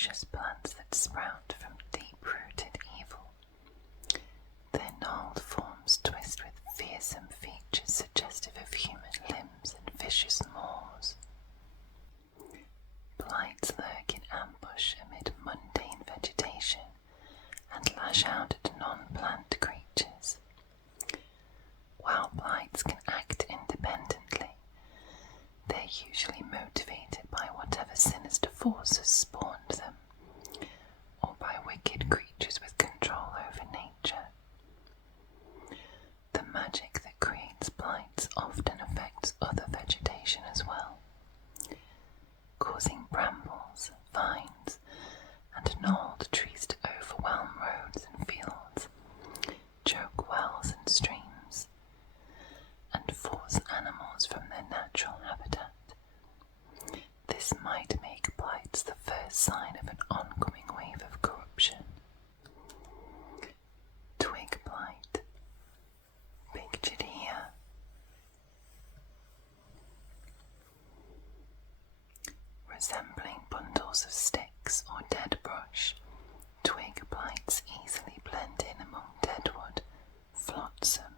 vicious plants that sprout from deep-rooted evil. Their gnarled forms twist with fearsome features suggestive of human limbs and vicious maws. Blights lurk in ambush amid mundane vegetation and lash out at non-plant creatures. While blights can act independently, they're usually motivated by whatever sinister force has spawned them, or by wicked creatures with control over nature. The magic that creates blights often affects other vegetation as well, causing brambles, vines, and gnarled trees to overwhelm roads and fields, choke wells and streams, and force animals from their natural habitat. This might make blights the first sign of an oncoming wave of corruption. Twig blight, pictured here. Resembling bundles of sticks or dead brush, twig blights easily blend in among deadwood, flotsam,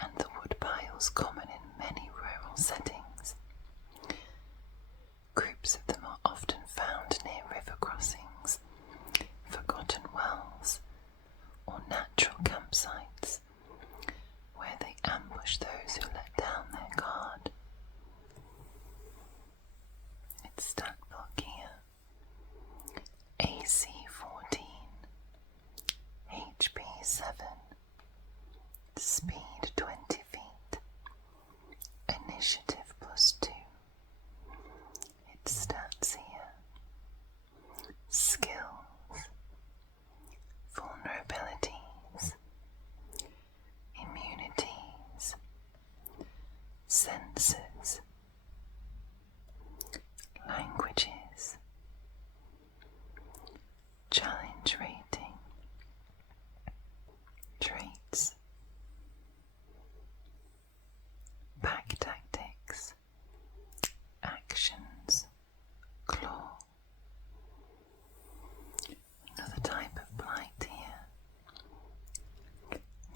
and the wood piles common in many rural settings. Groups of them are often found near river crossings, forgotten wells, or natural campsites, where they ambush those who let down their guard. It's stat block here. AC 14, HP 7, speed 20 feet, initiative +2. Its stats here: skills, vulnerabilities, immunities, senses, languages, challenge rating, traits, pack tactics, actions, claw. Another type of blight here: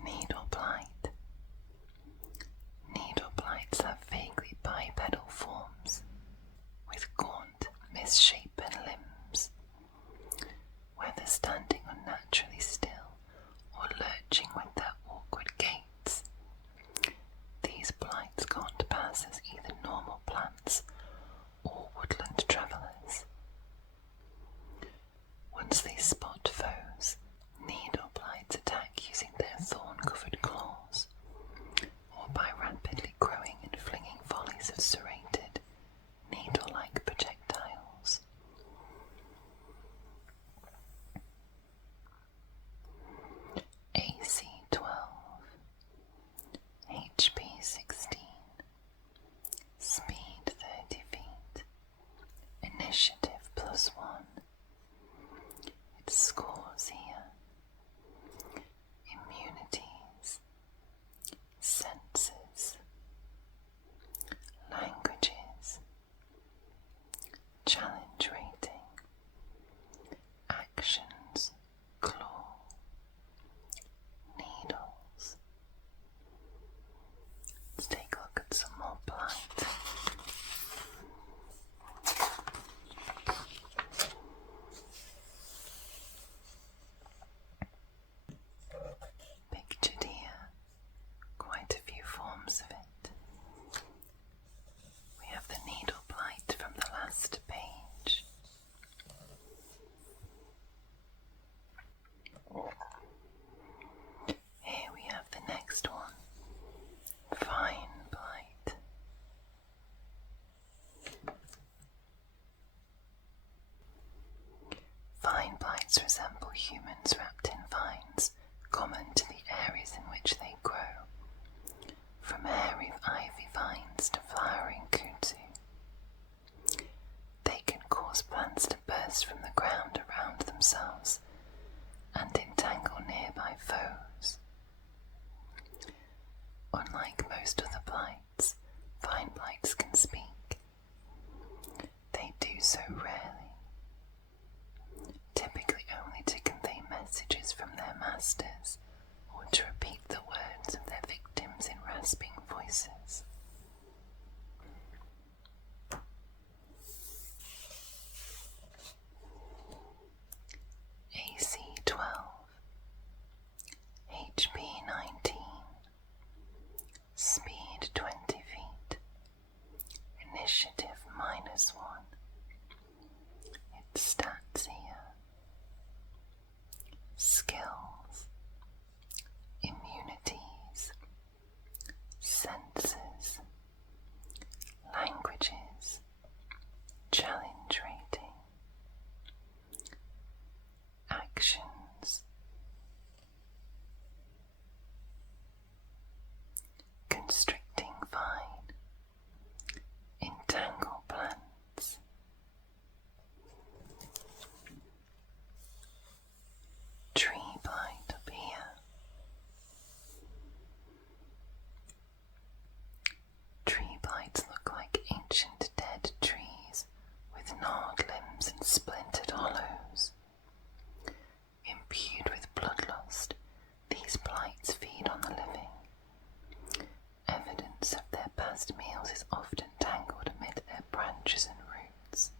needle blight. Needle blights have vaguely bipedal forms, with gaunt, misshapen limbs. Whether standing unnaturally still or lurching with their awkward gaits, these blights can't pass as either normal plants or woodland travellers. Once they spot foes, needle blights attack using their thorn-covered claws, or by rapidly growing and flinging volleys of serrated, needle-like projectiles. AC 12, HP 16, speed 30 feet, initiative +1. Its scores here: immunities, senses, languages, challenge rating, actions, claw, needles. Let's take a look at some more blight. Pictured here, quite a few forms of it. We have the needle blight from the last page. Here we have the next one, vine blight. Vine blights resemble humans wrapped in vines, common to the areas in which they grow, from hairy ivy vines to flowering kudzu. They can cause plants to burst from the ground around themselves and entangle nearby foes. Unlike most other blights, vine blights can speak. They do so rarely. messages from their masters or to repeat the words of their victims in rasping voices. AC 12, HP 19, Speed 20 feet, Initiative -1. Its stats here: skills, immunities, senses, languages, challenge rating, actions, constricting vine, entangle plants, tree blight up here, tree blights look like ancient dead trees with gnarled limbs and splintered hollows. Imbued with bloodlust, these blights feed on the living. Evidence of their past meals is often tangled amid their branches and roots.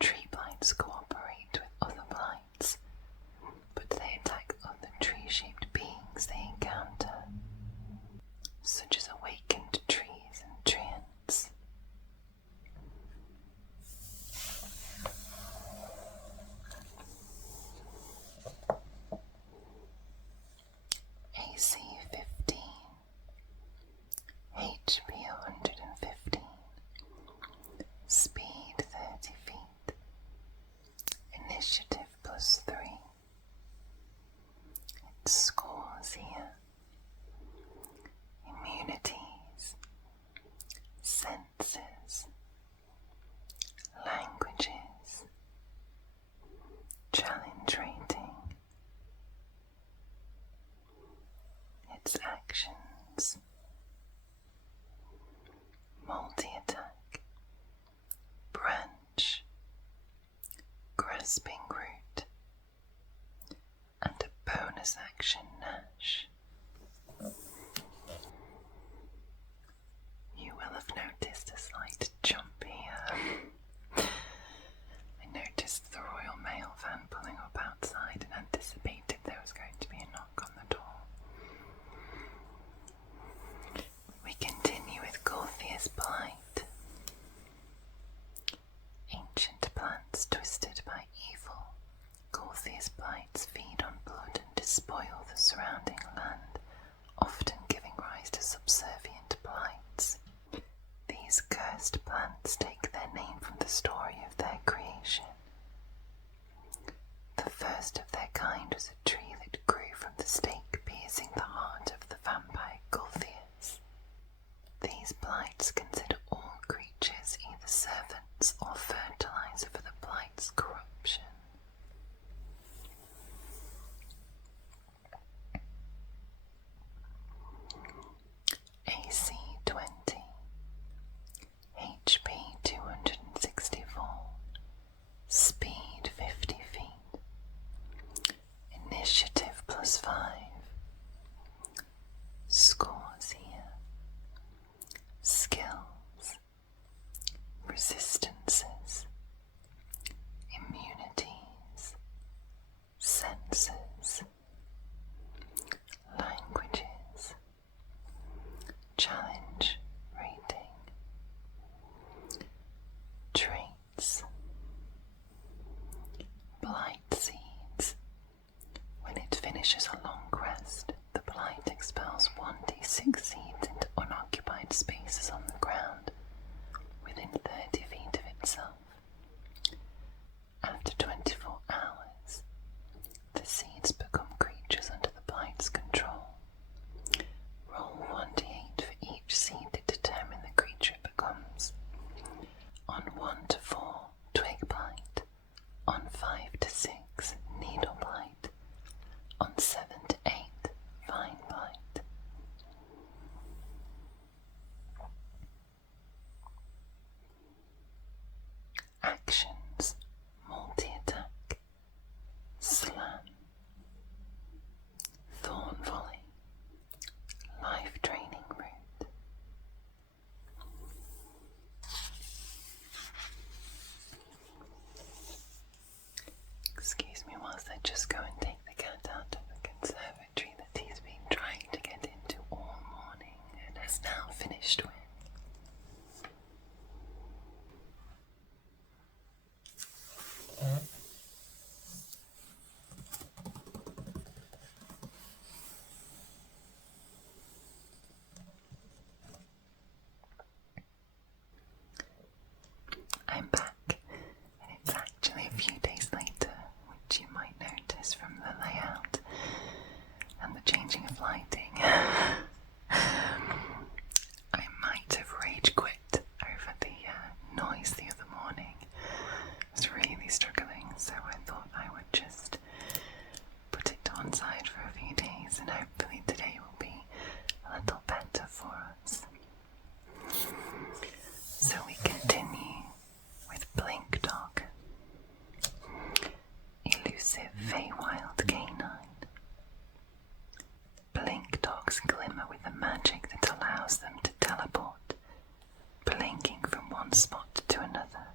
Tree blights cooperate with other blights, but they attack other tree-shaped beings they encounter, such as awakened trees and treants. AC 15, HP 115, Speed 30 feet, Initiative +3. Its scores here: immunities, senses, languages, challenge rating, its actions: multi-attack, branch, grasping root, and a bonus action Nash. You will have noticed a slight jump here. I noticed the Royal Mail van pulling up outside and anticipated there was going to be a knock on the door. We continue with Gorthia's Blight. Ancient plants twisted by evil, Gorthia's blights feed on blood and despoil the surrounding land, often giving rise to subservient blights. These cursed plants take their name from the story of their creation. The first of their kind was a tree that grew from the stake piercing the heart of the vampire Gorthias. These blights consider all creatures either servants or fertilizer for the blight's corruption. AC 20, HP 264, Speed 50 feet, Initiative +5. Scores here: skills, resistances, immunities, senses, languages, challenge rating, traits, blight seeds. When it finishes a long rest, the blight expels 1d6 seeds into unoccupied spaces on the ground within 30 feet of itself. After 24 hours, the seeds become creatures under the blight's control. Roll 1d8 for each seed to determine the creature it becomes. On 1 to 4, twig blight. On 5 to 6, needle blight. On 7 to 8, vine blight. today will be a little better for us. So we continue with Blink Dog, elusive Feywild canine. Blink Dogs glimmer with a magic that allows them to teleport, blinking from one spot to another.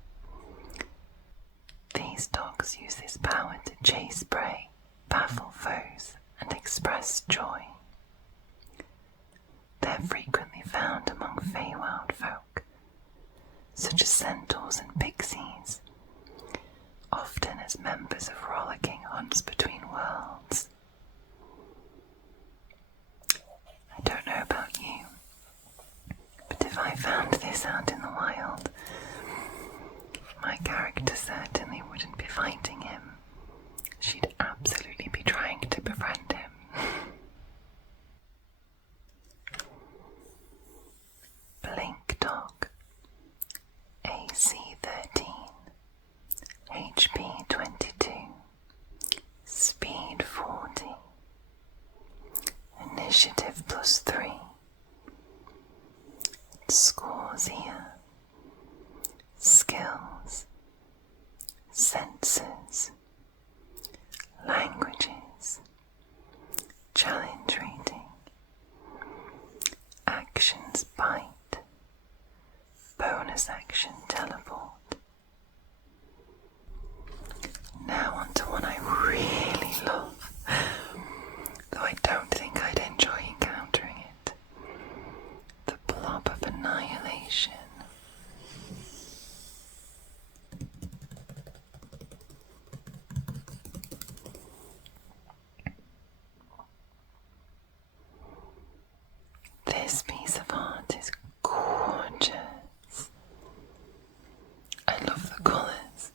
These dogs use this power to chase prey, baffle foes, and express joy. They're frequently found among Feywild folk, such as centaurs and pixies, often as members of rollicking hunts between worlds. I don't know about you, but if I found this out in the wild, my character certainly wouldn't be fighting him. She'd absolutely be trying to befriend him. Blink Dog, AC 13, HP 22, Speed 40, Initiative +3, scores here, skills, senses, languages, challenge rating, actions bite, bonus action teleport. Now on to one I really love, though I don't think I'd enjoy encountering it. The Blob of Annihilation. This piece of art is gorgeous. I love the colours.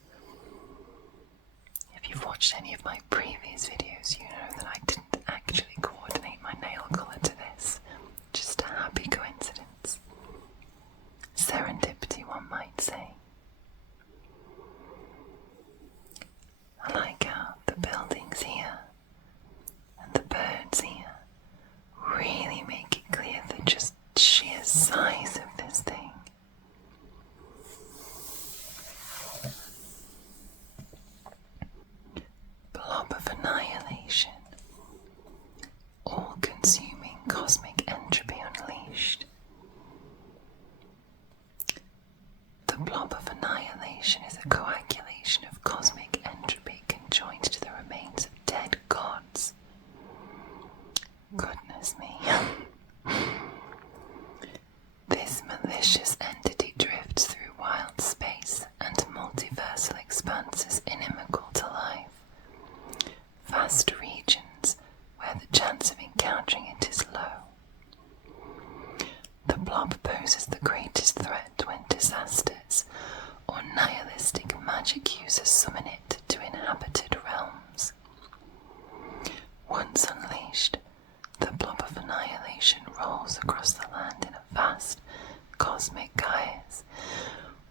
If you've watched any of my previous videos, you know that I didn't actually coordinate my nail colour to this. Just a happy coincidence. Serendipity, one might say. I like how the buildings here and the birds here really make it clear the just sheer size of this thing. Blob of Annihilation. All-consuming cosmic entropy unleashed. The Blob of Annihilation is a coagulation of cosmic entropy conjoined to the remains of dead gods. Goodness me. This malicious entity drifts through wild space and multiversal expanses inimical to life. Vast regions where the chance of encountering it is low. The Blob poses the greatest threat when disasters or nihilistic magic users summon it to inhabited realms. Once unleashed, the Blob of Annihilation rolls across the land in a vast cosmic chaos,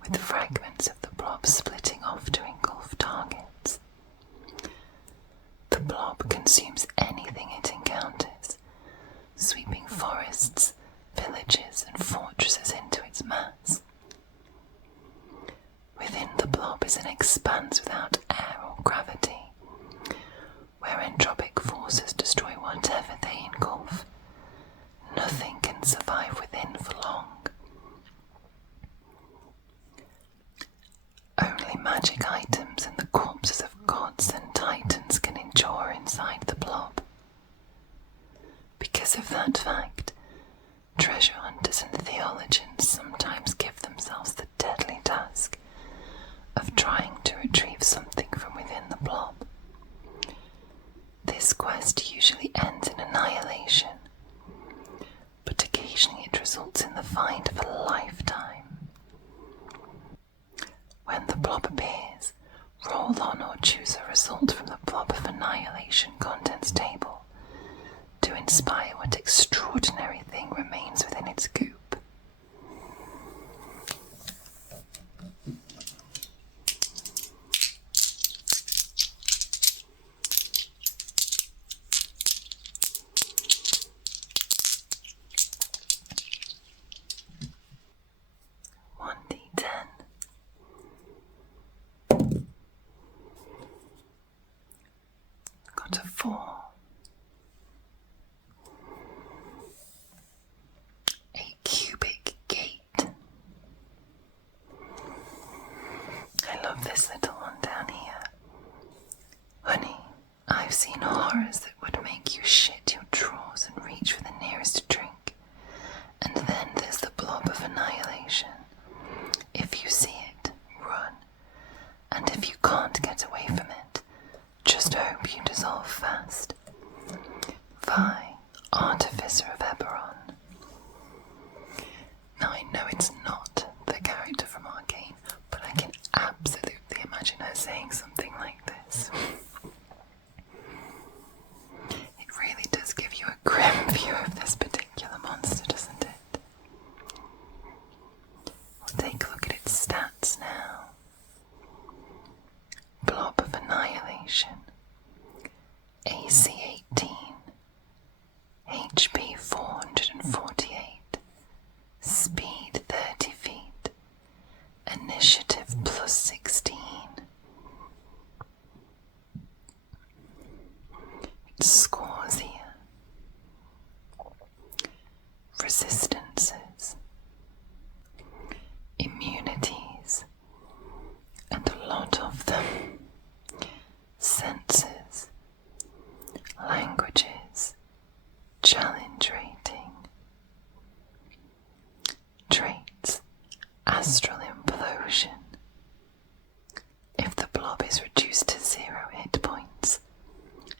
with fragments of the Blob splitting off to engulf targets. The Blob consumes anything it encounters, sweeping forests, villages and fortresses into its mass. Within the Blob is an expanse without air or gravity, where entropic forces destroy whatever they engulf. Nothing can survive within for long. Only magic items and the corpses of gods and titans can endure inside the Blob. Because of that fact, treasure hunters and theologians sometimes give themselves the deadly task of trying to retrieve something from within the Blob. This quest usually ends in annihilation, but occasionally it results in the find of a lifetime. When the Blob appears, roll on or choose a result from the Blob of Annihilation contents table to inspire what extraordinary thing remains within its goop. resistances, immunities, and a lot of them, senses, languages, challenge rating, traits, astral implosion. If the blob is reduced to 0 hit points,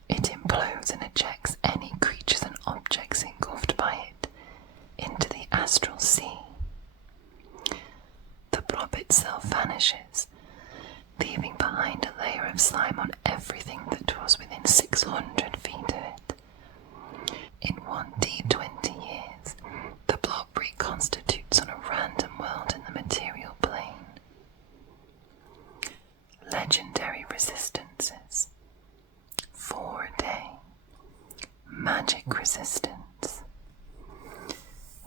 it implodes and ejects any creatures and objects engulfed by it into the astral sea. The blob itself vanishes, leaving behind a layer of slime on everything that was within 600 feet of it. In 1d20 years, the blob reconstitutes on a random world in the material plane. Legendary resistances. 4 a day. Magic resistance.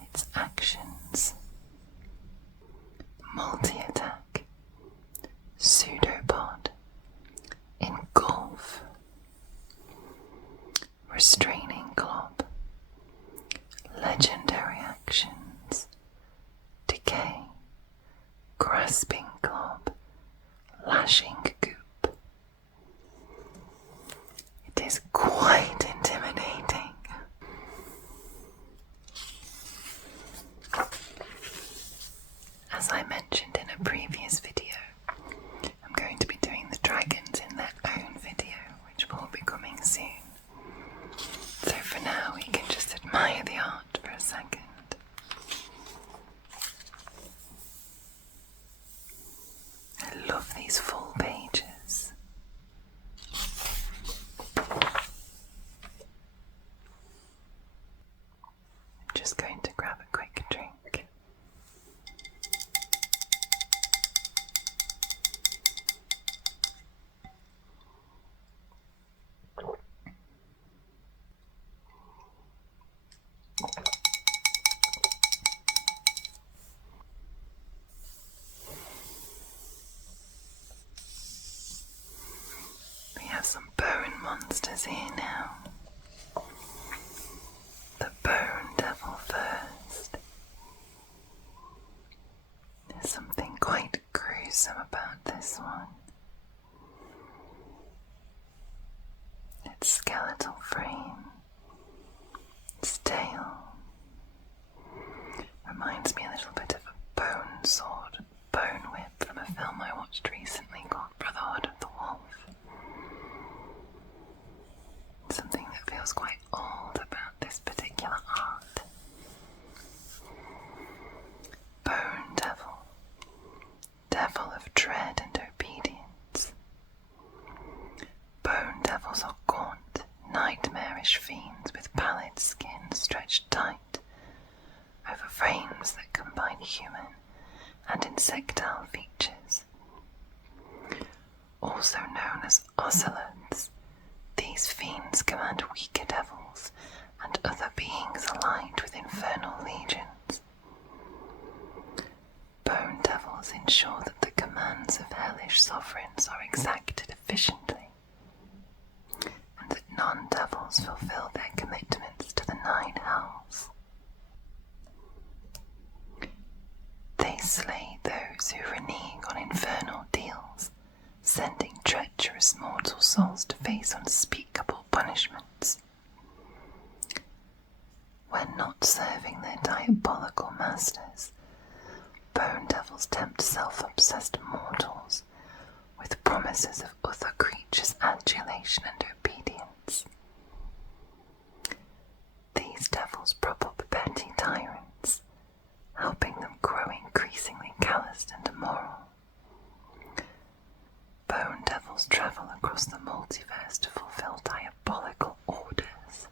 Its actions. Multi-attack. Pseudopod. Engulf. Restraining Glob. Legendary actions. Decay. Grasping Glob. Lashing Goop. It is quite intimidating. As I mentioned in a previous video, I'm going to be doing the dragons in their own video, which will be coming soon. So for now, we can just admire the art for a second. I love these full pages. I'm just going to grab a quick drink. We have some bone monsters here now. The Bone Devil first. There's something quite gruesome about this one. Its skeletal frame, its tail, reminds me a little bit of a bone sword, bone whip from a film I watched recently called Brotherhood of the Wolf. Something that feels quite old about this particular art. Bone Devil, devil of dread and obedience. Bone devils are gaunt, nightmarish fiends with pallid skin stretched tight over frames that combine human and insectile features. Also known as ocelots, these fiends command weaker devils and other beings aligned with infernal legions. Bone devils ensure that the commands of hellish sovereigns are exacted efficiently, and that non-devils fulfill their commitments to the 9 hells. They slay those who renege on infernal deals, sending treacherous mortal souls to face unspeakable punishments. When not serving their diabolical masters, bone devils tempt self-obsessed mortals with promises of other creatures' adulation and obedience. These devils prop up petty tyrants, helping them grow increasingly calloused and immoral. Bone devils travel across the multiverse to fulfill diabolical orders.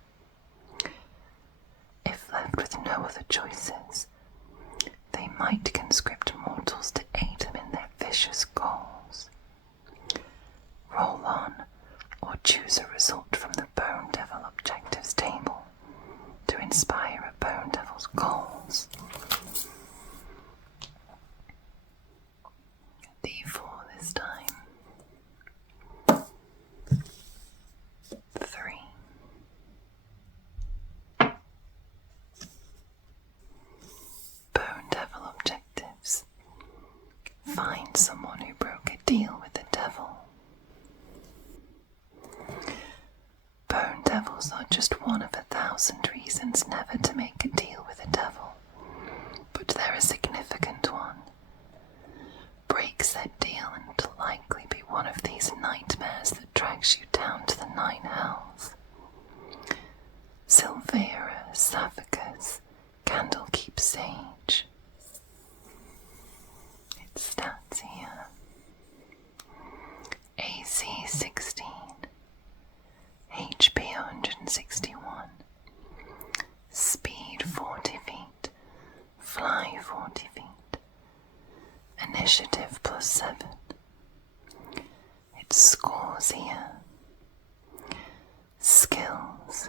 If left with no other choices, they might conscript mortals to aid them in their vicious goals. Roll on, or choose a result from the Bone Devil objectives table to inspire a Bone Devil's goals. D4 this time. 3. initiative +7. Its scores here: skills,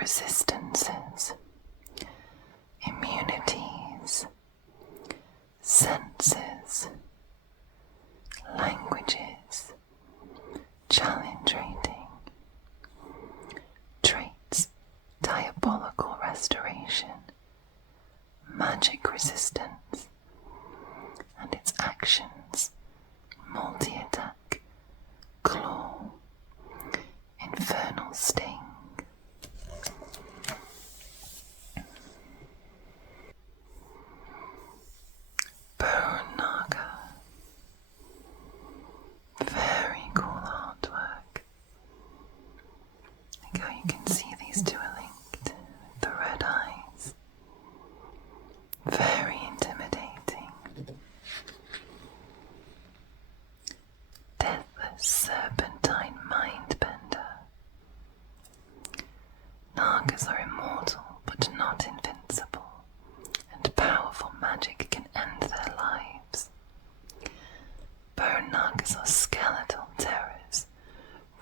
resistances, immunities, senses, languages, challenge rating, traits, diabolical restoration, magic resistance, and its actions: multi-attack, claw, infernal sting. Bone Naga. Very cool artwork. Like how you can see these two are linked with the red eyes. Very intimidating. Deathless Serpentine Mindbender. Nagas are immortal but not invincible, and powerful magic can end their lives. Bone Nagas are skeletal terrors,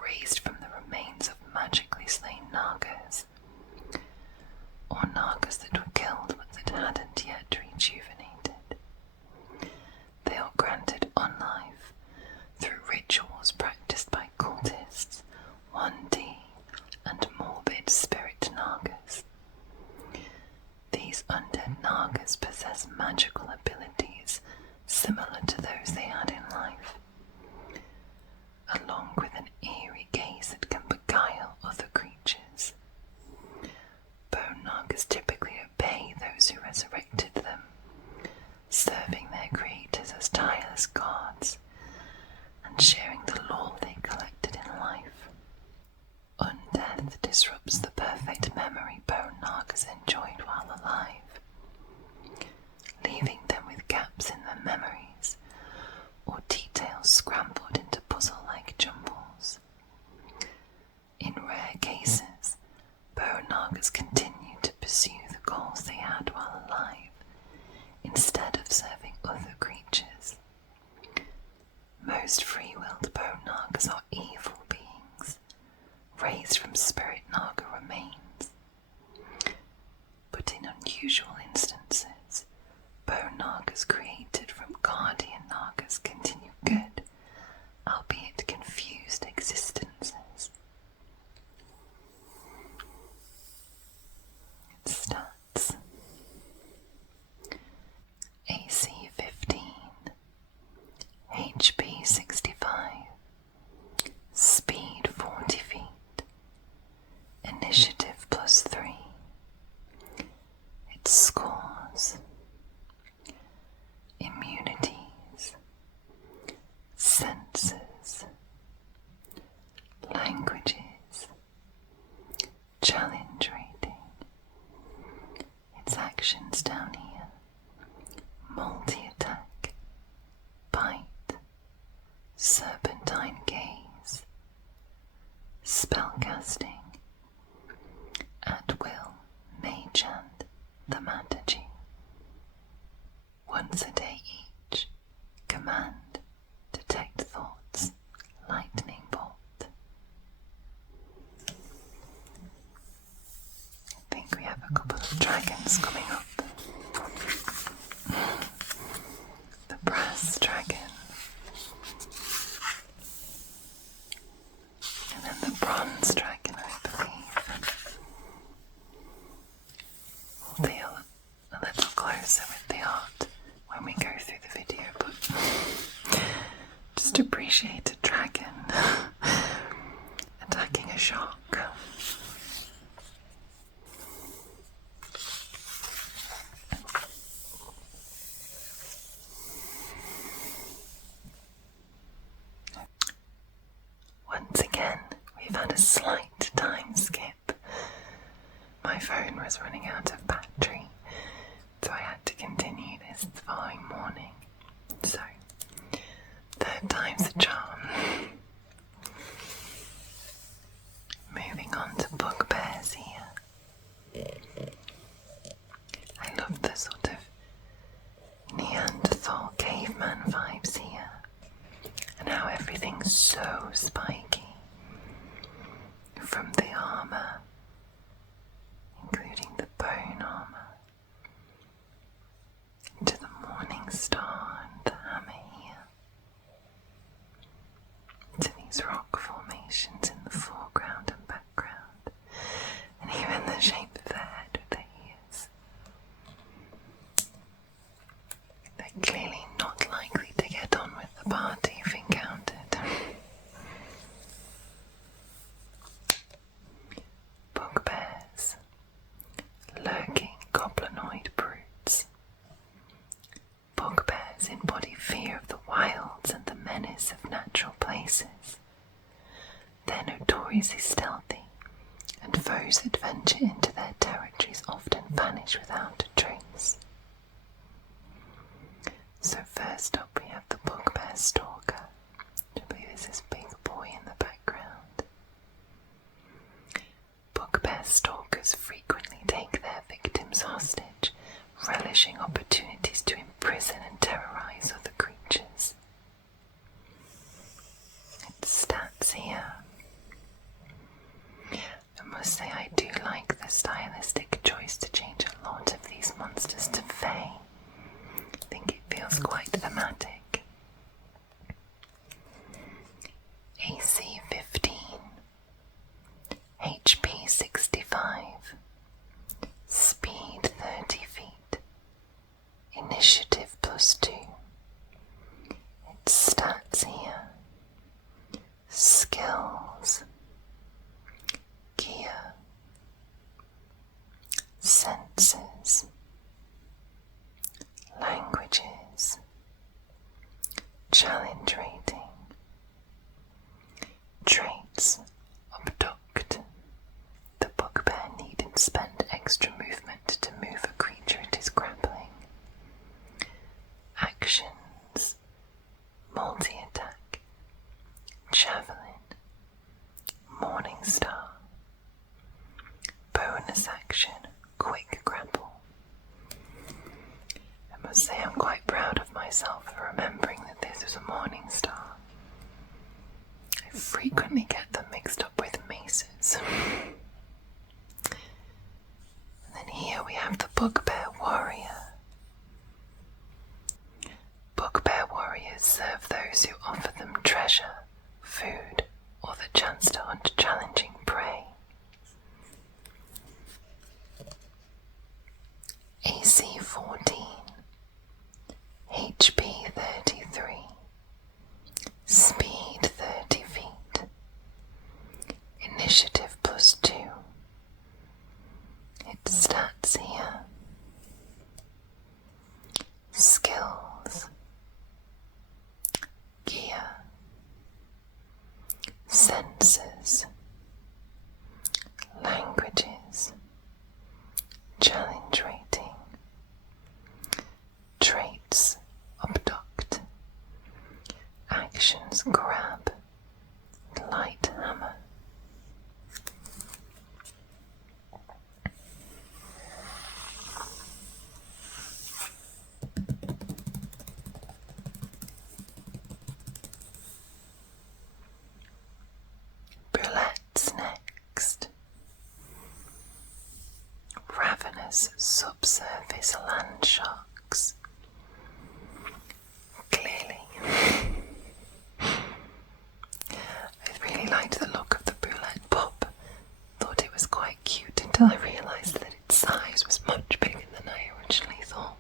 raised from the remains of magically slain Nagas, or Nagas that were killed but that hadn't yet rejuvenated. They are granted unlife through rituals practiced by cultists, 1D, and morbid spirit Nagas. These undead Nagas possess magical abilities similar to those they had in life, along with an eerie gaze that can beguile other creatures. Bone Nagas typically obey those who resurrected them, serving their creators as tireless guards and sharing the lore they collected in life. Undeath disrupts the perfect memory Bone Nagas enjoyed while alive, leaving them with gaps in their memories or details scrambled into puzzle-like jumbles. In rare cases, Bone Nagas continue to pursue the goals they had while alive, instead of serving other creatures. Most free-willed Bone Nagas are evil beings, raised from spirit Naga remains. But in unusual instances, Bone Nagas created from guardian Nagas continue good, albeit confused existences. Stats: AC 15, HP 65, speed 40 feet, initiative +3. Its scores: immunities, senses, languages, challenge rating. Its actions down here: multi-attack, bite, serpentine gaze, spellcasting, at will, mage hand, thaumaturgy. Once a day each, command, detect thoughts, lightning bolt. I think we have a couple of dragons coming up. The brass dragon, and then the bronze dragon, I believe. We'll deal a little closer with the art when we go through the video, but just appreciate a dragon attacking a shark. Once again, we've had a slight time skip. My phone was running out of battery, so I had to continue this the following morning. So, third time's a charm. Moving on to Bugbears here. I love the sort of Neanderthal vanish without a trace. So first up we have the Bugbear Stalker. I believe this is Big Boy in the background. Bugbear Stalkers frequently take their victims hostage, relishing opportunities to imprison and terrorize other creatures. Its stats here. I must say I do like the stylistic choice to change a lot of these monsters to Fae. I think it feels quite thematic. AC 15, HP 65, Speed 30 feet, Initiative +2. Its stats here. Skills, gear, senses, languages, challenge rating, traits, abduct. The Bugbear needn't spend extra movement to move a creature it is grappling. Actions, multi-attack, javelin, morning star. Bonus action, quick grapple. I must say I'm quite proud of myself for remembering that this was a morning star. I frequently get them mixed up with maces. And then here we have the Bugbear Warrior. Bugbear Warriors serve those who offer them treasure, food, or the chance to hunt challenging prey. AC 14, HP 33, Speed 30 feet, Initiative +2. Its stats here. Skills, gear, senses, languages, challenge rating, traits, abduct, actions, grab, light hammer. Bulettes next. Ravenous subsurface land sharks. Clearly. I really liked the look of the Bulette pup. Thought it was quite cute until I realised that its size was much bigger than I originally thought.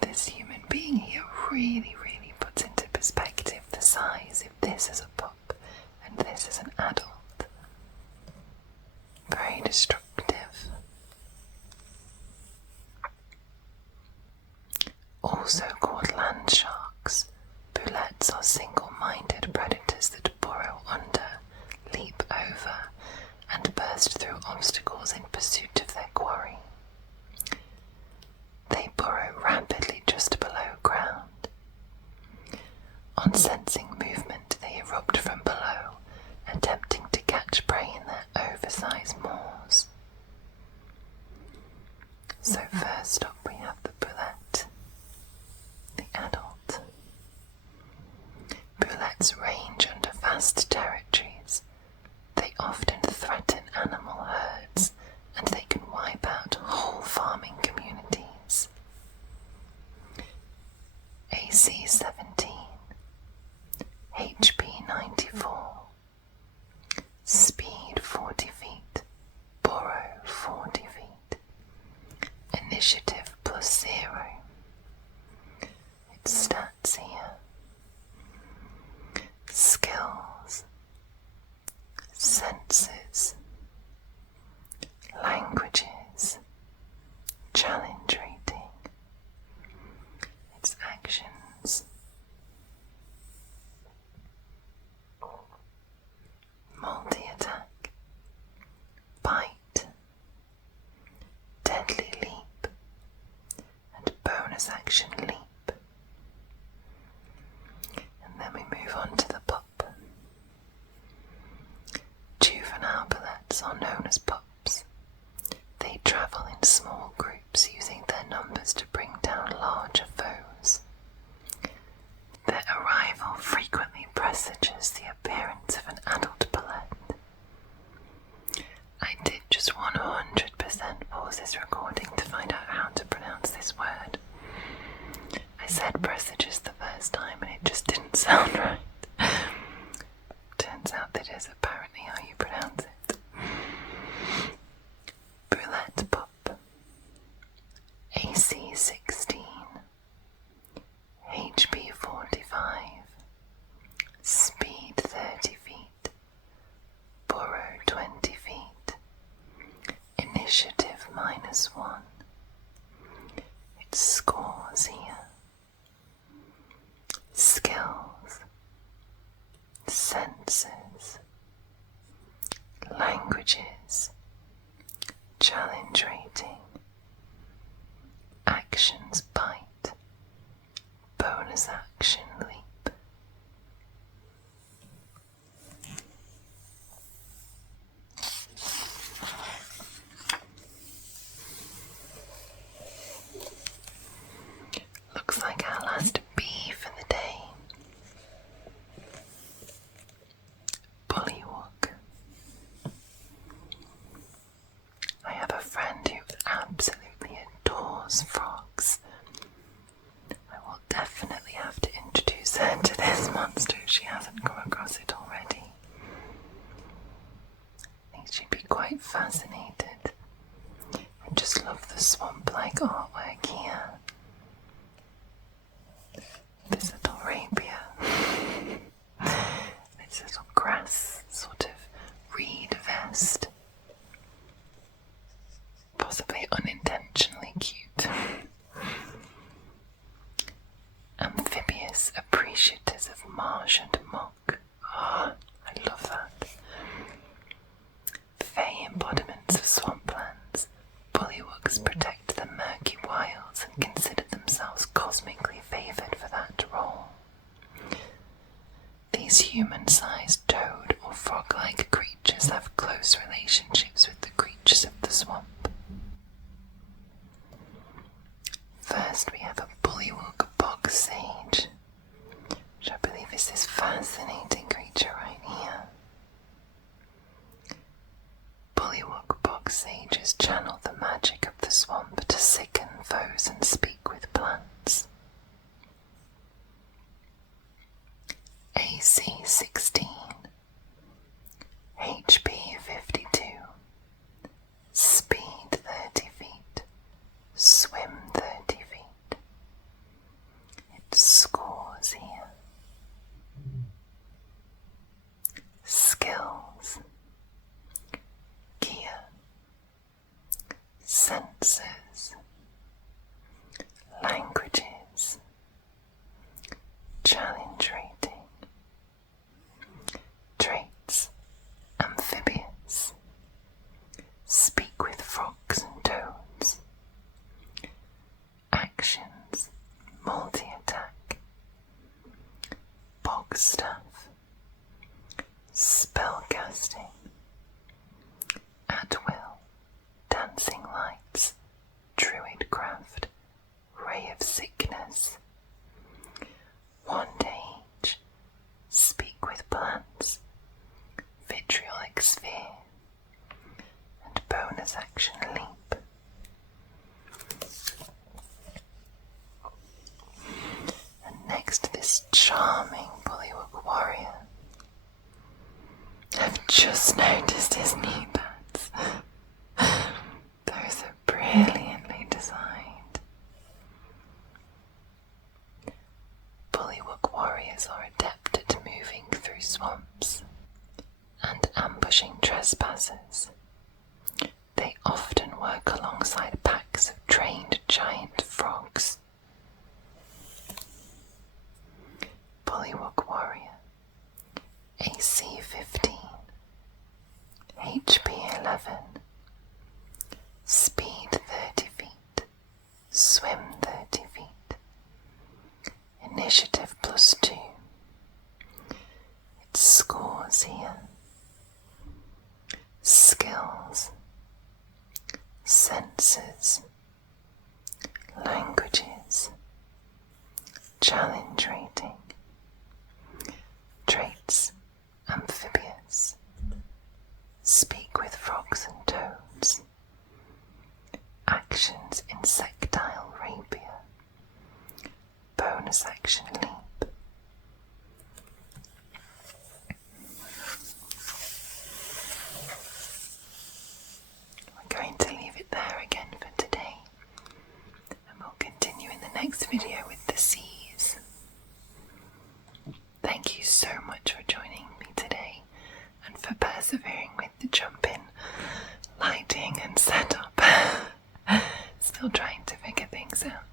This human being here really puts into perspective the size if this is a pup and this is an adult. Very destructive. Also called land sharks, bulettes are single-minded predators that burrow under, leap over, and burst through obstacles in pursuit of their quarry. They burrow rapidly just below ground. On sensing movement, they erupt from below, attempting to catch prey in their oversized maws. So first up we have the bulette, the adult. Bulettes range under vast territories. They often threaten animal herds, and they can wipe out whole farming communities. AC 17, HP 94, Speed 40 feet, Burrow 40 feet, Initiative +0. Its stats here. Skills, senses, languages, challenge rating, its actions, multi-attack, bite, action leap. And then we move on to the pup. Juvenile Bulettes are known as pups. They travel in small groups using their numbers to bring down larger foes. Their arrival frequently presages the appearance of an adult Bulette. I did just 100% pause this recording to find out how to pronounce this word. I said presages the first time and it just didn't sound right. Turns out that is apparently how you pronounce it. Bulette pup. AC 16. HP 45. Speed 30 feet. Burrow 20 feet. Initiative -1. Its scores here. Skills. Senses. Languages. Challenge rating. Actions bite. Bonus action leap. Looks like our last B for the day. Bullywug. I have a friend who absolutely adores frogs. I will definitely have to introduce her to this monster if she hasn't come across it already. I think she'd be quite fascinated. I just love the swamp-like artwork here. This little rapier. This little grass sort of reed vest. Possibly unintentionally cute. Amphibious appreciators of marsh and muck. Oh, I love that. Fey embodiments of swamplands, Bullywugs protect the murky wilds and consider themselves cosmically favoured for that role. These human-sized toad or frog-like creatures have close relationships with the creatures of the swamp. First we have a Bullywug bog sage, which I believe is this fascinating creature right here. Bullywug bog sages channel the magic of the swamp to sicken foes and speak with plants. AC 16. HP 52. Speed 30 feet. Swim 30 feet. It scores here. Skills. Gear. Senses. Languages. Challenge rating. Traits. Amphibious. Speak with frogs and toads. Actions. Multi-attack. Bog staff. Spellcasting. At will. Dancing lights. Druidcraft. Ray of sickness. Wand age. Speak with plants. Vitriolic sphere. And bonus action leap. And next this charming Bullywug warrior. I've just noticed his knee pads. Those are brilliantly designed. Bullywug warriors are adept at moving through swamps and ambushing trespassers. They often work alongside packs of trained giant frogs. Bullywug warrior. AC 15. HP answers, languages, challenge rating, traits, amphibious, speak with frogs and toads, actions, insectile, rapier, bonus action, leap. We're going to leave it there again for today, and we'll continue in the next video with the seas. Thank you so much for joining me today and for persevering with the jumping, lighting and setup. Still trying to figure things out.